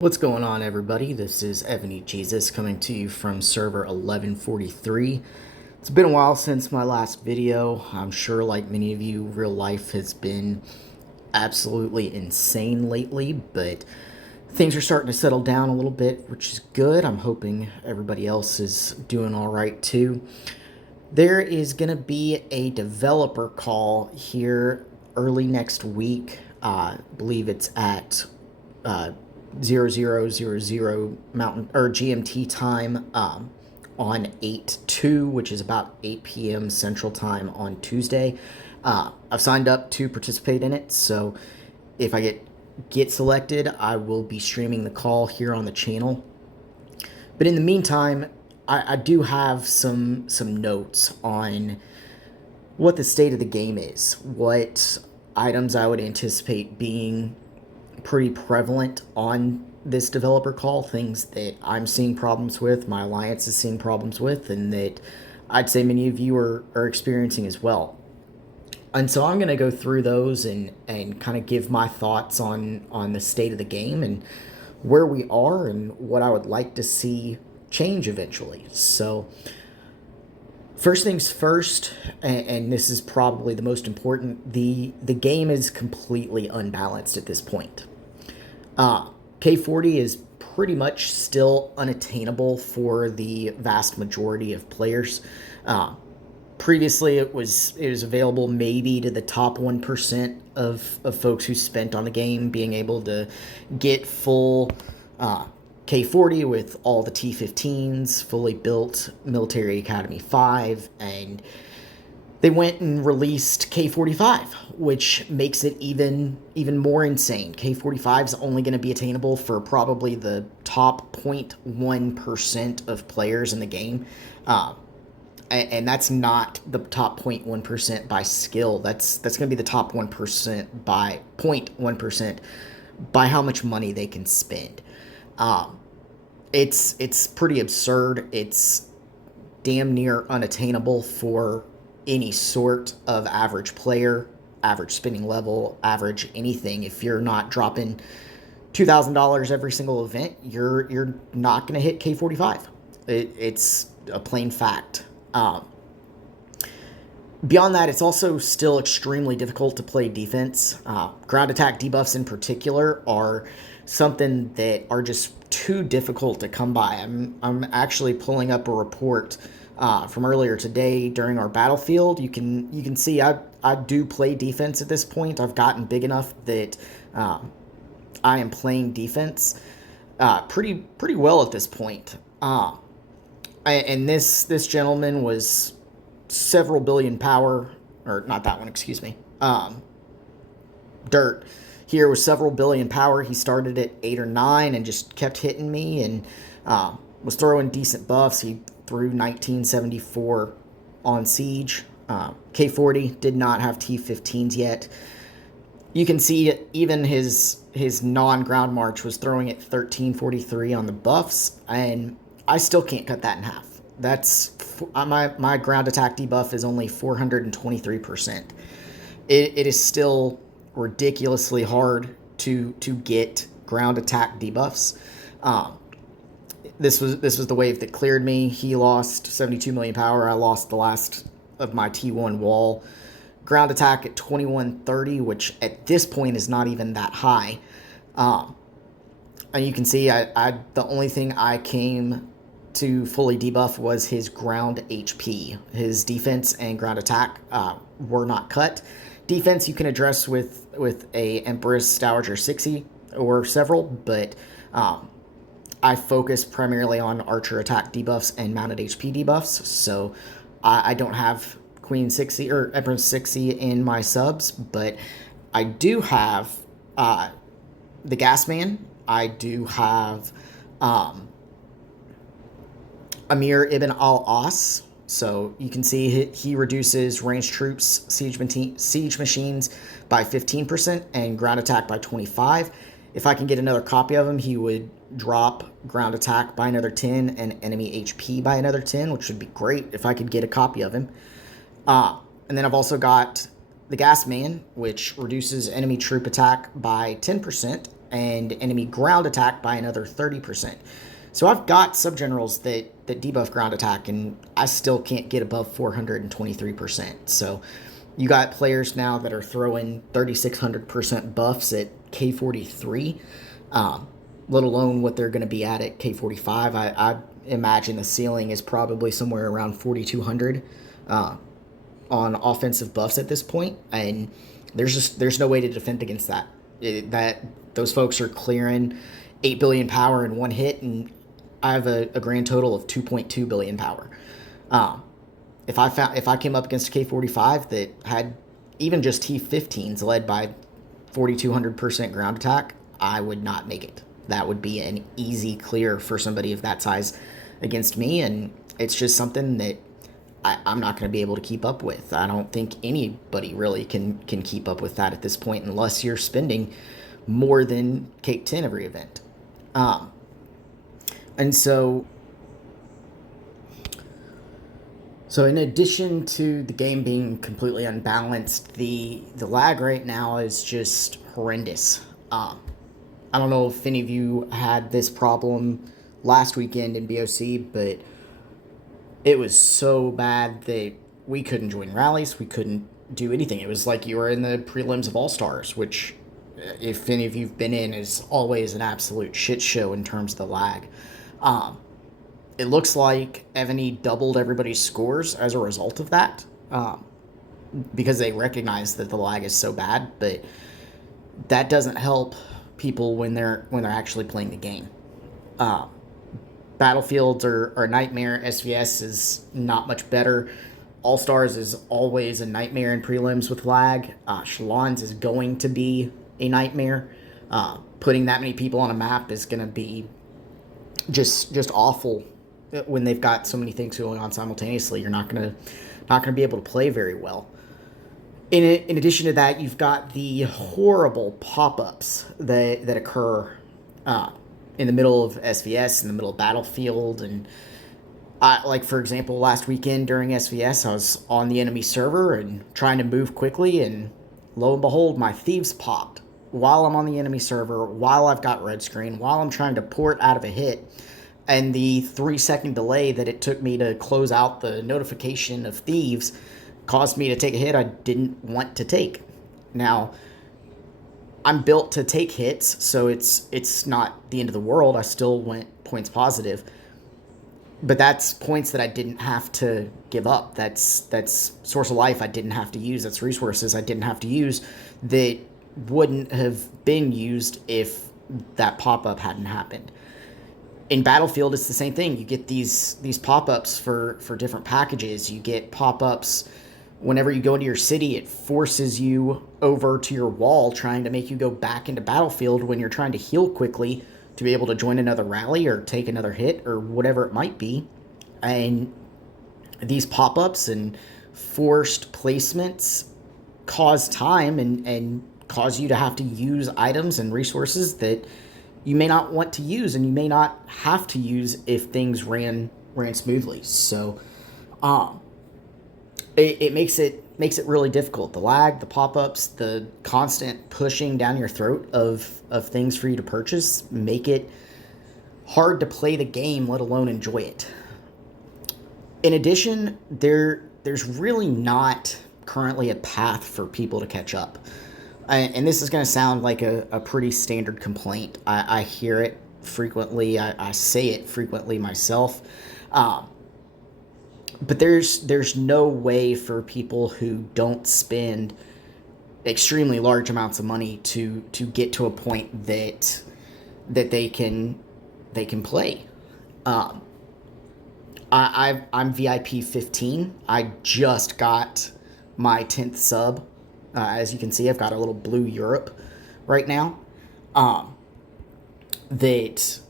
What's going on, everybody? This is Evony Jesus coming to you from server 1143. It's been a while since my last video. I'm sure, like many of you, real life has been absolutely insane lately, but things are starting to settle down a little bit, which is good. I'm hoping everybody else is doing all right too. There is going to be a developer call here early next week. I believe it's at 0000 Mountain or GMT time on 8/2, which is about 8 p.m. Central Time on Tuesday. I've signed up to participate in it, so if I get selected, I will be streaming the call here on the channel. But in the meantime, I do have some notes on what the state of the game is, what items I would anticipate being pretty prevalent on this developer call, things that I'm seeing problems with, my alliance is seeing problems with, and that I'd say many of you are experiencing as well. And so I'm going to go through those and kind of give my thoughts on the state of the game and where we are and what I would like to see change eventually. So first things first, and this is probably the most important, the game is completely unbalanced at this point. K40 is pretty much still unattainable for the vast majority of players. Previously, it was available maybe to the top 1% of folks who spent on the game being able to get full K40 with all the T15s, fully built Military Academy 5, and they went and released K45, which makes it even more insane. K45 is only going to be attainable for probably the top 0.1% of players in the game. And that's not the top 0.1% by skill. That's going to be the top 1% by 0.1% by how much money they can spend. It's pretty absurd. It's damn near unattainable for any sort of average player, average spending level, average anything. If you're not dropping $2,000 every single event, you're not going to hit K45. It's a plain fact. Beyond that, it's also still extremely difficult to play defense. Ground attack debuffs in particular are something that are just too difficult to come by. I'm actually pulling up a report from earlier today during our battlefield. You can see I do play defense at this point. I've gotten big enough that I am playing defense pretty well at this point. And this gentleman was several billion power, or not that one, excuse me. Dirt here was several billion power. He started at 8 or 9 and just kept hitting me and was throwing decent buffs. He threw 1974 on Siege. K40 did not have T15s yet. You can see even his non-ground march was throwing at 1343 on the buffs, and I still can't cut that in half. That's my ground attack debuff is only 423%. It is still ridiculously hard to get ground attack debuffs. This was the wave that cleared me. He lost 72 million power. I lost the last of my T1 wall. Ground attack at 2130, which at this point is not even that high. And you can see the only thing I came to fully debuff was his ground HP. His defense and ground attack were not cut. Defense you can address with a Empress Dowager 60 or several, but I focus primarily on archer attack debuffs and mounted HP debuffs, so I don't have Queen 60 or Empress 60 in my subs, but I do have the Gasman. I do have Amir Ibn al-As. So you can see he reduces ranged troops, siege machines by 15% and ground attack by 25%. If I can get another copy of him, he would drop ground attack by another 10 and enemy HP by another 10, which would be great if I could get a copy of him. And then I've also got the Gas Man, which reduces enemy troop attack by 10% and enemy ground attack by another 30%. So I've got subgenerals that debuff ground attack, and I still can't get above 423%. So you got players now that are throwing 3,600% buffs at K43, let alone what they're going to be at K45. I imagine the ceiling is probably somewhere around 4,200 on offensive buffs at this point, and there's no way to defend against that. Those folks are clearing 8 billion power in one hit, and I have a grand total of 2.2 billion power. If I came up against a K45 that had even just T15s led by 4,200% ground attack, I would not make it. That would be an easy clear for somebody of that size against me, and it's just something that I'm not going to be able to keep up with. I don't think anybody really can keep up with that at this point unless you're spending more than Cape 10 every event. And so in addition to the game being completely unbalanced, the lag right now is just horrendous. I don't know if any of you had this problem last weekend in BOC, but it was so bad that we couldn't join rallies, we couldn't do anything. It was like you were in the prelims of All-Stars, which, if any of you've been in, is always an absolute shit show in terms of the lag. It looks like Evony doubled everybody's scores as a result of that, because they recognize that the lag is so bad, but that doesn't help people when they're actually playing the game. Battlefields are a nightmare. SVS is not much better. All-Stars is always a nightmare in prelims with lag. Shalons is going to be a nightmare. Putting that many people on a map is going to be just awful when they've got so many things going on simultaneously. You're not going to be able to play very well. In addition to that, you've got the horrible pop-ups that occur in the middle of SVS, in the middle of Battlefield, and like, for example, last weekend during SVS, I was on the enemy server and trying to move quickly, and lo and behold, my thieves popped while I'm on the enemy server, while I've got red screen, while I'm trying to port out of a hit, and the 3-second delay that it took me to close out the notification of thieves caused me to take a hit I didn't want to take. Now, I'm built to take hits, so it's not the end of the world. I still went points positive. But that's points that I didn't have to give up. That's source of life I didn't have to use. That's resources I didn't have to use that wouldn't have been used if that pop-up hadn't happened. In Battlefield, it's the same thing. You get these pop-ups for different packages. You get pop-ups whenever you go into your city. It forces you over to your wall, trying to make you go back into Battlefield when you're trying to heal quickly to be able to join another rally or take another hit or whatever it might be. And these pop-ups and forced placements cause time and cause you to have to use items and resources that you may not want to use and you may not have to use if things ran smoothly. So it makes it really difficult. The lag, the pop-ups, the constant pushing down your throat of things for you to purchase make it hard to play the game, let alone enjoy it. In addition, there's really not currently a path for people to catch up. And this is going to sound like a pretty standard complaint. I hear it frequently. I say it frequently myself. But there's no way for people who don't spend extremely large amounts of money to get to a point that they can play. I'm VIP 15. I just got my 10th sub. As you can see, I've got a little blue Europe right now that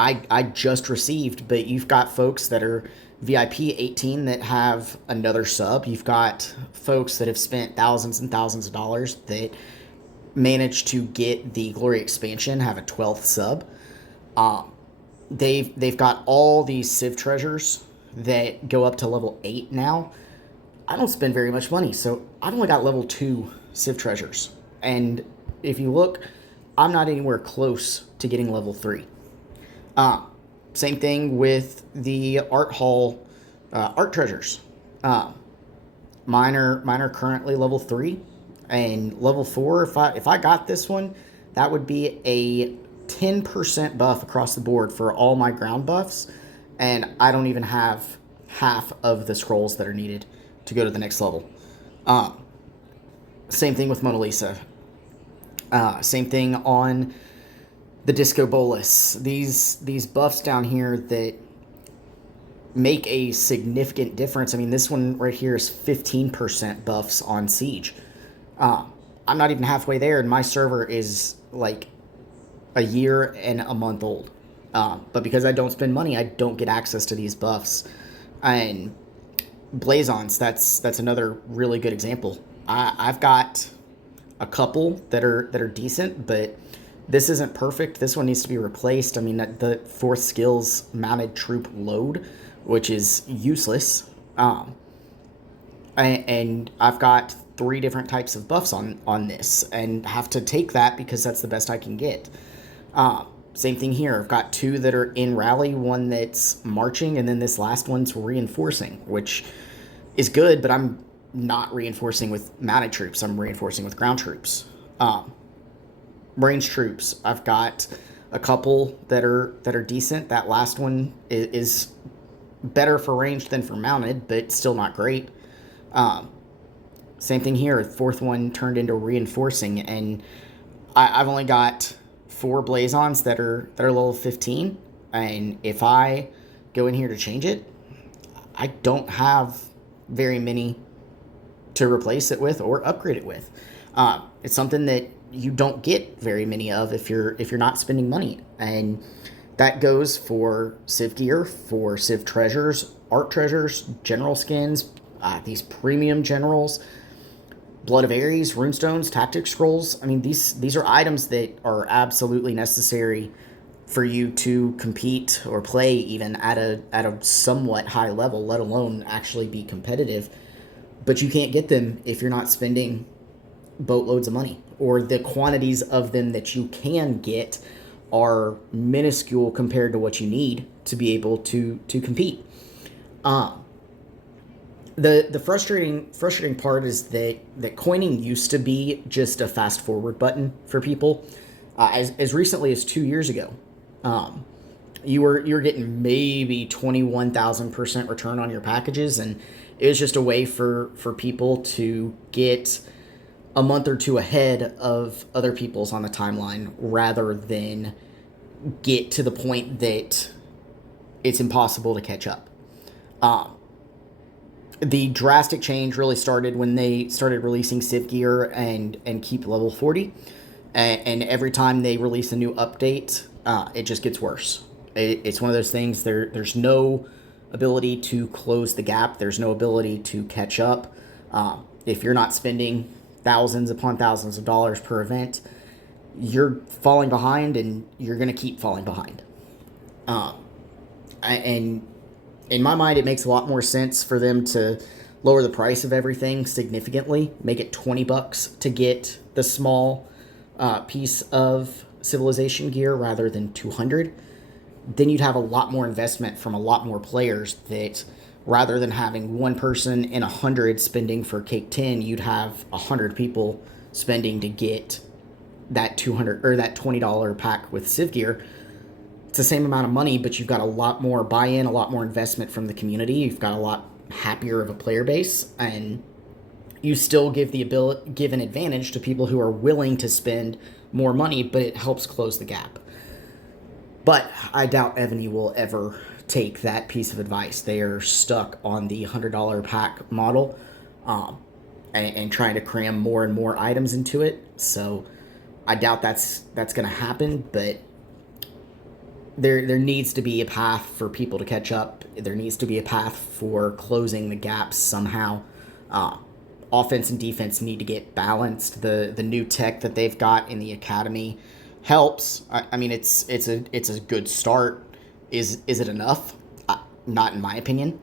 I just received. But you've got folks that are VIP 18 that have another sub. You've got folks that have spent thousands and thousands of dollars that managed to get the Glory expansion, have a 12th sub. They've got all these Civ treasures that go up to level 8 now. I don't spend very much money, so I've only got level 2 Civ treasures. And if you look, I'm not anywhere close to getting level 3. Uh, Same thing with the art hall art treasures. Uh, mine are currently level 3, and level 4. If I got this one, that would be a 10% buff across the board for all my ground buffs, and I don't even have half of the scrolls that are needed to go to the next level. Um, Same thing with Mona Lisa. Same thing on the Disco Bolus. These buffs down here that make a significant difference. I mean, this one right here is 15% buffs on Siege. I'm not even halfway there, and my server is like a year and a month old. But because I don't spend money, I don't get access to these buffs. And Blazons, that's another really good example. I've got a couple that are decent, but this isn't perfect. This one needs to be replaced. I mean, the 4th skills mounted troop load, which is useless. And I've got 3 different types of buffs on this, and have to take that because that's the best I can get. Same thing here. I've got 2 that are in rally, one that's marching, and then this last one's reinforcing, which is good, but I'm not reinforcing with mounted troops. I'm reinforcing with ground troops. Range troops, I've got a couple that are decent. That last one is better for ranged than for mounted, but still not great. Same thing here. 4th one turned into reinforcing, and I've only got 4 Blazons that are level 15, and if I go in here to change it, I don't have very many to replace it with or upgrade it with. It's something that you don't get very many of if you're not spending money, and that goes for Civ gear, for Civ treasures, art treasures, general skins, these premium generals, Blood of Ares, runestones, tactic scrolls. I mean, these are items that are absolutely necessary for you to compete or play even at a somewhat high level, let alone actually be competitive. But you can't get them if you're not spending boatloads of money, or the quantities of them that you can get are minuscule compared to what you need to be able to compete. The frustrating part is that coining used to be just a fast forward button for people. As recently as 2 years ago, you were getting maybe 21,000% return on your packages, and it was just a way for people to get a month or two ahead of other people's on the timeline, rather than get to the point that it's impossible to catch up. The drastic change really started when they started releasing Civ gear and keep level 40. And every time they release a new update, it just gets worse. It's one of those things, there's no ability to close the gap. There's no ability to catch up. If you're not spending thousands upon thousands of dollars per event, you're falling behind, and you're going to keep falling behind. And in my mind, it makes a lot more sense for them to lower the price of everything significantly, make it $20 to get the small piece of civilization gear rather than 200. Then you'd have a lot more investment from a lot more players, that rather than having one person in 100 spending for Cake 10, you'd have 100 people spending to get that 200 or that $20 pack with Civ gear. It's the same amount of money, but you've got a lot more buy-in, a lot more investment from the community. You've got a lot happier of a player base, and you still give an advantage to people who are willing to spend more money, but it helps close the gap. But I doubt Evony will ever take that piece of advice. They are stuck on the $100 pack model, and trying to cram more and more items into it. So I doubt that's going to happen, but there needs to be a path for people to catch up. There needs to be a path for closing the gaps somehow. Offense and defense need to get balanced. The new tech that they've got in the academy helps. I mean, it's a good start. Is it enough? Not in my opinion.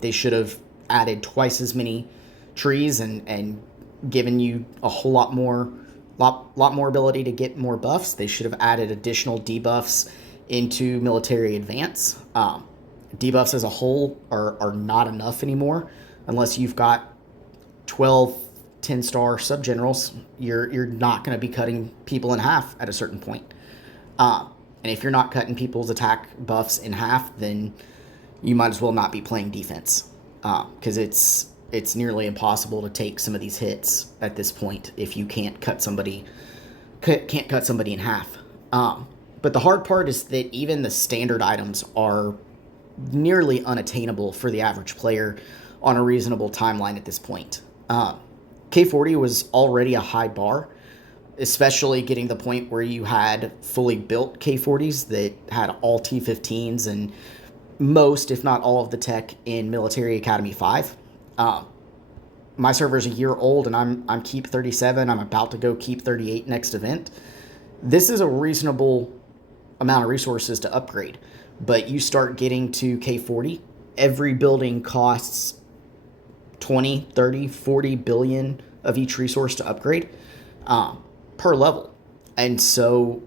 They should have added twice as many trees and given you a whole lot more lot more ability to get more buffs. They should have added additional debuffs into military advance. Debuffs as a whole are not enough anymore unless you've got 12 10-star subgenerals. You're not going to be cutting people in half at a certain point. And if you're not cutting people's attack buffs in half, then you might as well not be playing defense, because it's nearly impossible to take some of these hits at this point if you can't cut somebody in half. But the hard part is that even the standard items are nearly unattainable for the average player on a reasonable timeline at this point. K40 was already a high bar, especially getting the point where you had fully built K40s that had all T15s and most, if not all, of the tech in Military Academy 5. My server's a year old, and I'm Keep 37. I'm about to go Keep 38 next event. This is a reasonable amount of resources to upgrade, but you start getting to K40, every building costs 20, 30, 40 billion of each resource to upgrade per level. And so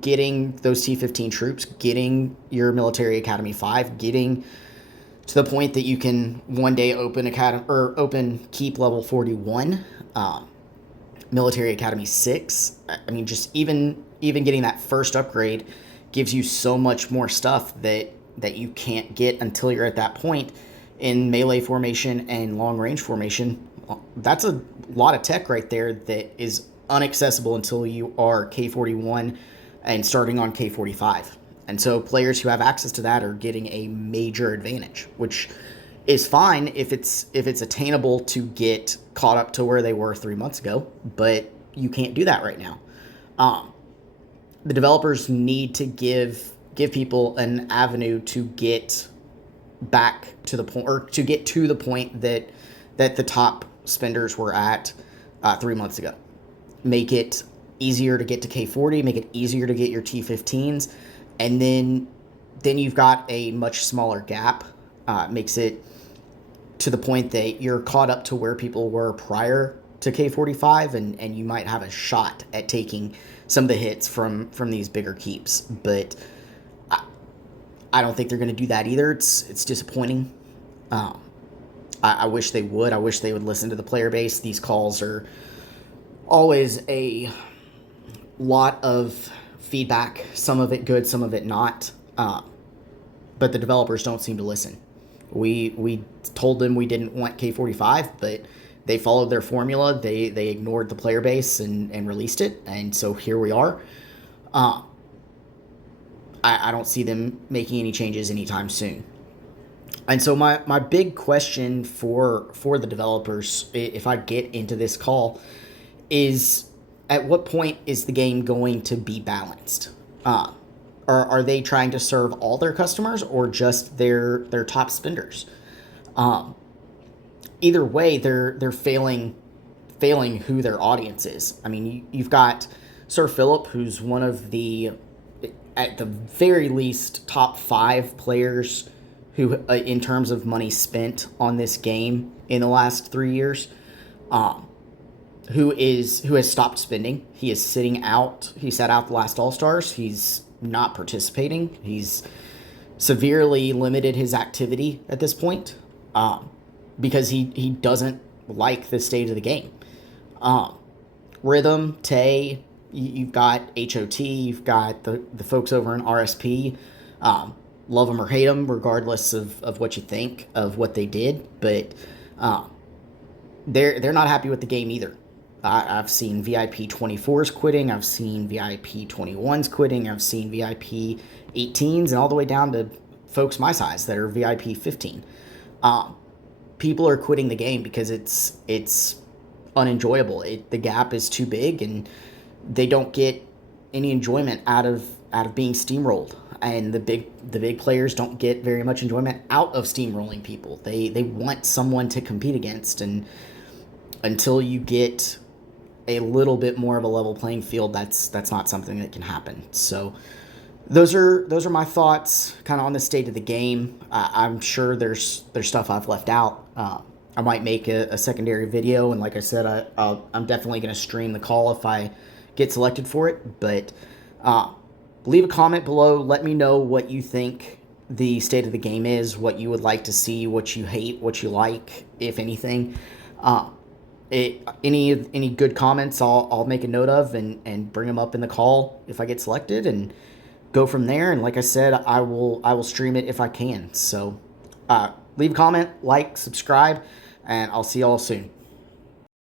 getting those T15 troops, getting your Military Academy 5, getting to the point that you can one day open Keep level 41, Military Academy 6. I mean, just even getting that first upgrade gives you so much more stuff that you can't get until you're at that point in melee formation and long range formation. That's a lot of tech right there that is inaccessible until you are K41 and starting on K45. And so players who have access to that are getting a major advantage, which is fine if it's attainable to get caught up to where they were 3 months ago, but you can't do that right now. The developers need to give people an avenue to get back to the point, or to get to the point that the top spenders were at 3 months ago. Make it easier to get to K40, make it easier to get your T15s, and then you've got a much smaller gap. Makes it to the point that you're caught up to where people were prior to K45, and you might have a shot at taking some of the hits from these bigger keeps. But I don't think they're going to do that either. It's disappointing. I wish they would. I wish they would listen to the player base. These calls are always a lot of feedback, some of it good, some of it not. But the developers don't seem to listen. We told them we didn't want K45, but they followed their formula. They ignored the player base and released it, and so here we are. I don't see them making any changes anytime soon. And so my big question for the developers, if I get into this call, is at what point is the game going to be balanced? Are they trying to serve all their customers or just their top spenders? Either way, they're failing who their audience is. I mean, you've got Sir Philip, who's one of the, at the very least, top 5 players who, in terms of money spent on this game in the last 3 years, who has stopped spending. He is sitting out. He sat out the last All-Stars. He's not participating. He's severely limited his activity at this point, because he doesn't like the state of the game. Rhythm, Tay, you've got HOT, you've got the folks over in RSP. Love them or hate them, regardless of what you think of what they did, but they're not happy with the game either. I've seen VIP 24s quitting, I've seen VIP 21s quitting, I've seen VIP 18s, and all the way down to folks my size that are VIP 15. People are quitting the game because it's unenjoyable. The gap is too big, and they don't get any enjoyment out of being steamrolled. And the big players don't get very much enjoyment out of steamrolling people. They want someone to compete against, and until you get a little bit more of a level playing field, that's not something that can happen. So those are my thoughts kind of on the state of the game. I'm sure there's stuff I've left out, I might make a secondary video, and like I said, I'm definitely going to stream the call if I get selected for it. But leave a comment below. Let me know what you think the state of the game is, what you would like to see, what you hate, what you like, if anything. Any good comments, I'll make a note of and bring them up in the call if I get selected, and go from there. And like I said, I will stream it if I can. So leave a comment, like, subscribe, and I'll see y'all soon.